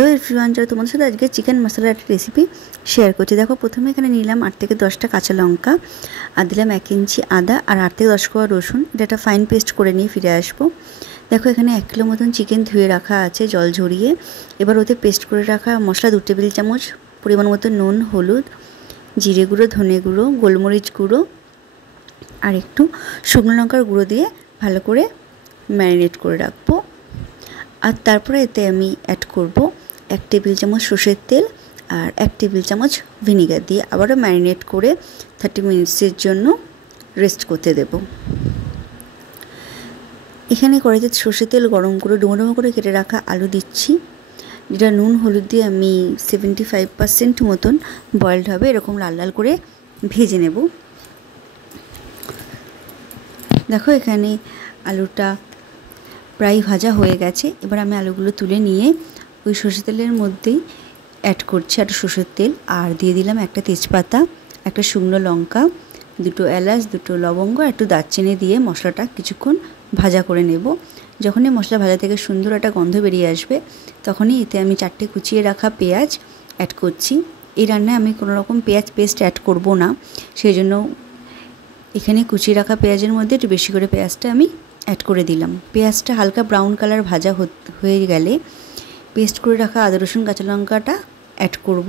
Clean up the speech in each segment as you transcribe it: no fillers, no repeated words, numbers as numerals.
Hello everyone, যারা তোমাদের সাথে আজকে চিকেন মশলার একটা রেসিপি শেয়ার করছি। দেখো, প্রথমে এখানে নিলাম 8 থেকে 10টা কাঁচা লঙ্কা, আর দিলাম 1 ইঞ্চি আদা আর 8 থেকে 10 কোয়া রসুন। এটা একটা ফাইন পেস্ট করে নিয়ে ফিরে আসবো। দেখো, এখানে 1 কিলো মতন চিকেন ধুয়ে রাখা আছে জল ঝরিয়ে। এবার ওতে পেস্ট করে রাখা মশলা 2 টেবিল চামচ, পরিমাণ মতো নুন, হলুদ, জিরে গুঁড়ো, ধনে গুঁড়ো, গোলমরিচ গুঁড়ো আর একটু শুকনো লঙ্কার গুঁড়ো দিয়ে ভালো করে ম্যারিনেট করে রাখবো। আর তারপরে এতে আমি অ্যাড করব 1 টেবিল চামচ সর্ষের তেল আর 1 টেবিল চামচ ভিনিগার দিয়ে আবারও ম্যারিনেট করে 30 মিনিটসের জন্য রেস্ট করতে দেব। এখানে কড়াইতে সর্ষের তেল গরম করে ডুমো ডুমো করে কেটে রাখা আলু দিচ্ছি, যেটা নুন হলুদ দিয়ে আমি 75% মতন বয়েলড হবে এরকম লাল লাল করে ভেজে নেব। দেখো, এখানে আলুটা প্রায় ভাজা হয়ে গেছে। এবার আমি আলুগুলো তুলে নিয়ে ওই সর্ষের তেলের মধ্যেই অ্যাড করছি একটু সর্ষের তেল, আর দিয়ে দিলাম একটা তেজপাতা, একটা শুকনো লঙ্কা, 2 এলাচ, 2 লবঙ্গ, একটু দারচিনি দিয়ে মশলাটা কিছুক্ষণ ভাজা করে নেব। যখনই মশলা ভাজা থেকে সুন্দর একটা গন্ধ বেরিয়ে আসবে, তখনই এতে আমি 4টে কুচিয়ে রাখা পেঁয়াজ অ্যাড করছি। এই রান্নায় আমি কোনো রকম পেঁয়াজ পেস্ট অ্যাড করব না, সেই জন্য এখানে কুচিয়ে রাখা পেঁয়াজের মধ্যে একটু বেশি করে পেঁয়াজটা আমি অ্যাড করে দিলাম। পেঁয়াজটা হালকা ব্রাউন কালার ভাজা হয়ে গেলে পেস্ট করে রাখা আদা রসুন কাঁচা লঙ্কাটা অ্যাড করব।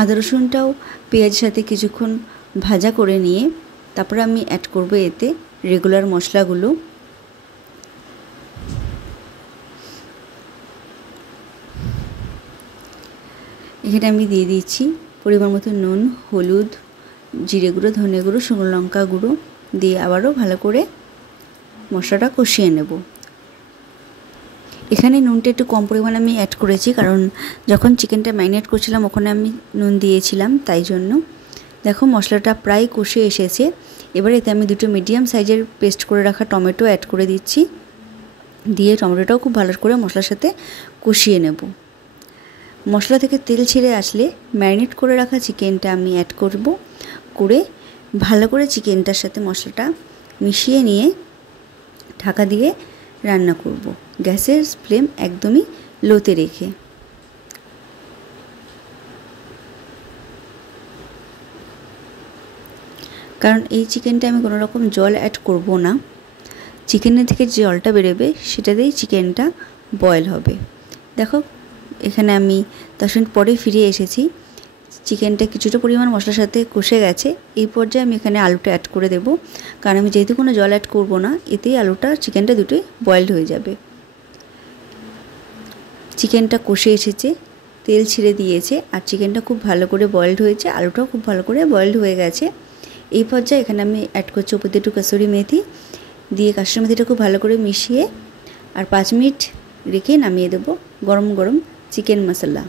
আদা রসুনটাও পেঁয়াজের সাথে কিছুক্ষণ ভাজা করে নিয়ে তারপরে আমি অ্যাড করব এতে রেগুলার মশলাগুলো। এখানে আমি দিয়ে দিচ্ছি পরিমাণ মতো নুন, হলুদ, জিরে গুঁড়ো, ধনে গুঁড়ো, শুকনো লঙ্কা গুঁড়ো দিয়ে আবারও ভালো করে মশলাটা কষিয়ে নেব। এখানে নুনটা একটু কম পরিমাণে আমি অ্যাড করেছি, কারণ যখন চিকেনটা ম্যারিনেট করছিলাম ওখানে আমি নুন দিয়েছিলাম, তাই জন্য। দেখো, মশলাটা প্রায় কষে এসেছে। এবার এতে আমি 2 মিডিয়াম সাইজের পেস্ট করে রাখা টমেটো অ্যাড করে দিচ্ছি, দিয়ে টমেটোটাও খুব ভালো করে মশলার সাথে কষিয়ে নেব। মশলা থেকে তেল ছেড়ে আসলে ম্যারিনেট করে রাখা চিকেনটা আমি অ্যাড করব, করে ভালো করে চিকেনটার সাথে মশলাটা মিশিয়ে নিয়ে ঢাকা দিয়ে রান্না করব, গ্যাসের ফ্লেম একদমই লোতে রেখে। কারণ এই চিকেনটা আমি কোনো রকম জল অ্যাড করব না, চিকেনের থেকে যে জলটা বেরোবে সেটাতেই চিকেনটা বয়েল হবে। দেখো, এখানে আমি 10 মিনিট পরে ফিরে এসেছি। চিকেনটা কিছুটা পরিমাণ মশলার সাথে কষে গেছে। এই পর্যায়ে আমি এখানে আলুটা অ্যাড করে দেব, কারণ আমি যেহেতু কোনো জল অ্যাড করব না, এতেই আলুটা চিকেনটা দুটোই বয়েলড হয়ে যাবে। চিকেনটা কষে এসেছে, তেল ছেড়ে দিয়েছে, আর চিকেনটা খুব ভালো করে বয়েলড হয়েছে, আলুটাও খুব ভালো করে বয়েলড হয়ে গেছে। এই পর্যায়ে এখানে আমি অ্যাড করছি উপর দিয়ে একটু কাসুরি মেথি দিয়ে কাসুরি মেথিটা খুব ভালো করে মিশিয়ে আর 5 মিনিট রেখে নামিয়ে দেবো গরম গরম চিকেন মশলা।